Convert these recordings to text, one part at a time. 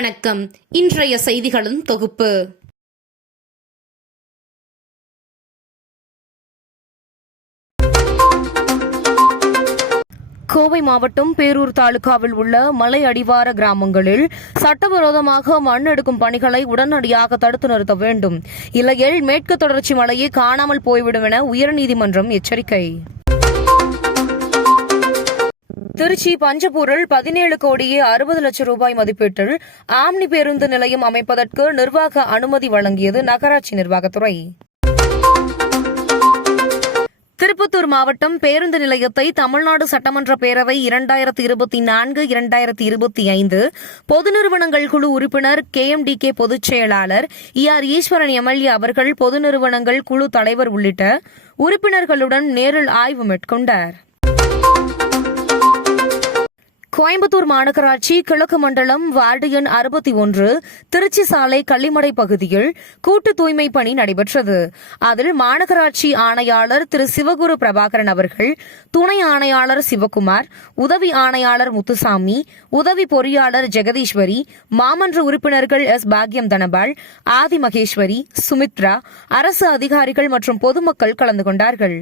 வணக்கம். இன்றைய செய்திகளின் தொகுப்பு. கோவை மாவட்டம் பேரூர் தாலுகாவில் உள்ள மலை அடிவார கிராமங்களில் சட்டவிரோதமாக மண் எடுக்கும் பணிகளை உடனடியாக தடுத்து நிறுத்த வேண்டும். இல்லையேல் மேற்கு தொடர்ச்சி மலையை காணாமல் போய்விடும் என உயர்நீதிமன்றம் எச்சரிக்கை. திருச்சி பஞ்சபூரில் பதினேழு கோடியே அறுபது லட்சம் ரூபாய் மதிப்பீட்டில் ஆம்னி பேருந்து நிலையம் அமைப்பதற்கு நிர்வாக அனுமதி வழங்கியது நகராட்சி நிர்வாகத்துறை. திருப்பத்தூர் மாவட்டம் பேருந்து நிலையத்தை தமிழ்நாடு சட்டமன்ற பேரவை இரண்டாயிரத்தி இருபத்தி நான்கு இரண்டாயிரத்தி இருபத்தி ஐந்து பொது நிறுவனங்கள் குழு உறுப்பினர் கே எம் டி கே பொதுச் செயலாளர் இ ஆர் ஈஸ்வரன் எம்எல்ஏ அவர்கள் பொது நிறுவனங்கள் குழு தலைவர் உள்ளிட்ட உறுப்பினர்களுடன் நேரில் ஆய்வு மேற்கொண்டார். கோயம்புத்தூர் மாநகராட்சி கிழக்கு மண்டலம் வார்டு எண் அறுபத்தி ஒன்று திருச்சி சாலை கள்ளிமடை பகுதியில் கூட்டு தூய்மை பணி நடைபெற்றது. அதில் மாநகராட்சி ஆணையாளர் திரு சிவகுரு பிரபாகரன் அவர்கள் துணை ஆணையாளர் சிவகுமார் உதவி ஆணையாளர் முத்துசாமி உதவி பொறியாளர் ஜெகதீஸ்வரி மாமன்ற உறுப்பினர்கள் எஸ். பாக்யம் தனபால் ஆதி மகேஸ்வரி சுமித்ரா அரசு அதிகாரிகள் மற்றும் பொதுமக்கள் கலந்து கொண்டார்கள்.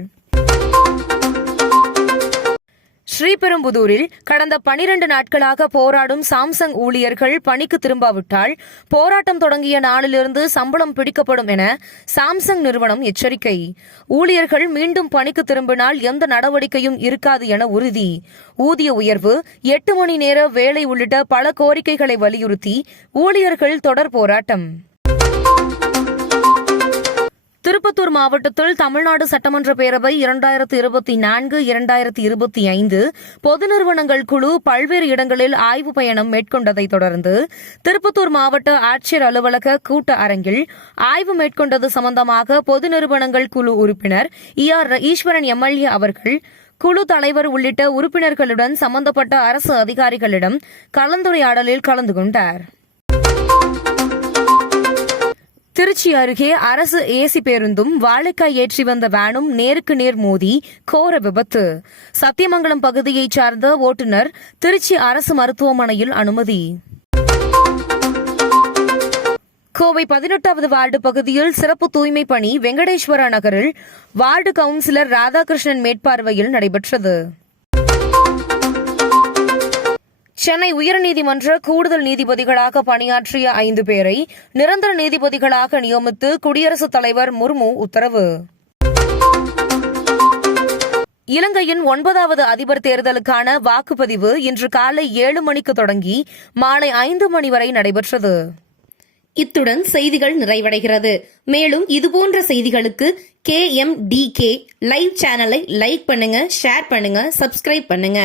ஸ்ரீபெரும்புதூரில் கடந்த பனிரண்டு நாட்களாக போராடும் சாம்சங் ஊழியர்கள் பணிக்கு திரும்பாவிட்டால் போராட்டம் தொடங்கிய நாளிலிருந்து சம்பளம் பிடிக்கப்படும் என சாம்சங் நிறுவனம் எச்சரிக்கை. ஊழியர்கள் மீண்டும் பணிக்கு திரும்பினால் எந்த நடவடிக்கையும் இருக்காது என உறுதி. ஊதிய உயர்வு எட்டு மணி நேர வேலை உள்ளிட்ட பல கோரிக்கைகளை வலியுறுத்தி ஊழியர்கள் தொடர் போராட்டம். திருப்பத்தூர் மாவட்டத்தில் தமிழ்நாடு சட்டமன்ற பேரவை இரண்டாயிரத்து இருபத்தி நான்கு இரண்டாயிரத்து இருபத்தி ஐந்து பொது நிறுவனங்கள் குழு பல்வேறு இடங்களில் ஆய்வு பயணம் மேற்கொண்டதை தொடர்ந்து திருப்பத்தூர் மாவட்ட ஆட்சியர் அலுவலக கூட்ட அரங்கில் ஆய்வு மேற்கொண்டது சம்பந்தமாக பொது நிறுவனங்கள் குழு உறுப்பினர் இ ஆர் ஈஸ்வரன் எம்எல்ஏ அவர்கள் குழு தலைவர் உள்ளிட்ட உறுப்பினர்களுடன் சம்பந்தப்பட்ட அரசு அதிகாரிகளிடம் கலந்துரையாடலில் கலந்து கொண்டார். திருச்சி அருகே அரசு ஏசி பேருந்தும் வாழைக்காய் ஏற்றி வந்த வேனும் நேருக்கு நேர் மோதி கோர விபத்து. சத்தியமங்கலம் பகுதியைச் சார்ந்த ஓட்டுநர் திருச்சி அரசு மருத்துவமனையில் அனுமதி. கோவை பதினெட்டாவது வார்டு பகுதியில் சிறப்பு தூய்மை பணி வெங்கடேஸ்வரா நகரில் வார்டு கவுன்சிலர் ராதாகிருஷ்ணன் மேற்பார்வையில் நடைபெற்றது. சென்னை உயர்நீதிமன்ற கூடுதல் நீதிபதிகளாக பணியாற்றிய ஐந்து பேரை நிரந்தர நீதிபதிகளாக நியமித்து குடியரசுத் தலைவர் முர்மு உத்தரவு. இலங்கையின் ஒன்பதாவது அதிபர் தேர்தலுக்கான வாக்குப்பதிவு இன்று காலை ஏழு மணிக்கு தொடங்கி மாலை ஐந்து மணி வரை நடைபெற்றது. இத்துடன் செய்திகள் நிறைவடைகிறது. மேலும் இதுபோன்ற செய்திகளுக்கு K M D K live சேனலை லைக் பண்ணுங்க ஷேர் பண்ணுங்க சப்ஸ்கிரைப் பண்ணுங்க.